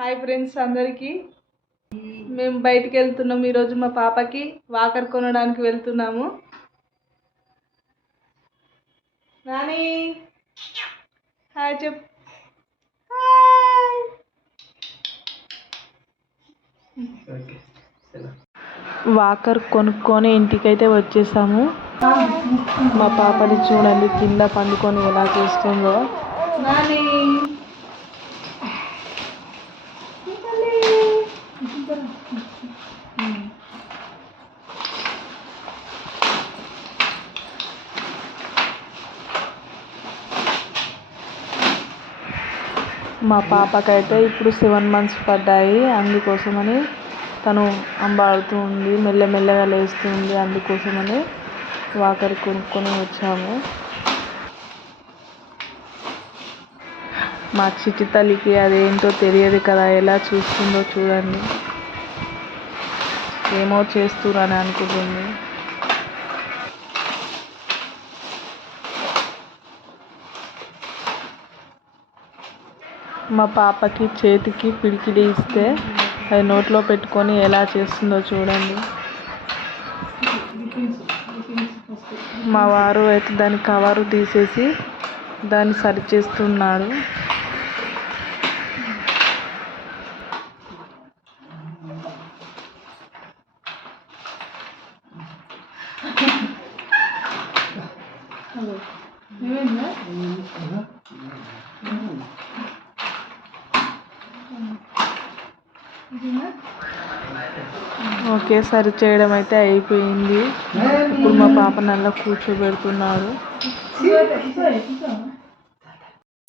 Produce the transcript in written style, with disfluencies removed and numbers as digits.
Hi friends అందరికీ. మేము బయటికి వెళ్తున్నాము. ఈరోజు మా పాపకి వాకర్ కొనడానికి వెళ్తున్నాము. నాని హాయ్ చెప్. వాకర్ కొనుక్కొని ఇంటికైతే వచ్చేసాము. మా పాపని చూడండి కింద పండుకొని ఎలా చేస్తుందో. నాని మా పాపకైతే ఇప్పుడు 7 months పడ్డాయి. అందుకోసమని తను అంబాడుతూ ఉంది, మెల్లమెల్లగా లేస్తుంది. అందుకోసమని వాకర్ కొనుక్కొని వచ్చాము. మా చిట్టి తల్లికి అదేంటో తెలియదు కదా, ఎలా చూస్తుందో చూడండి. ఏమో చేస్తున్నాను అనుకుంటుంది. మా పాపకి చేతికి పిడికిలి ఇస్తే అది నోట్లో పెట్టుకొని ఎలా చేస్తుందో చూడండి. మా వారు అయితే దాని కవరు తీసేసి దాన్ని సరి చేస్తున్నాడు. ఓకే, సరి చేయడం అయితే అయిపోయింది. ఇప్పుడు మా పాప నల్ల కూర్చోబెడుతున్నాడు.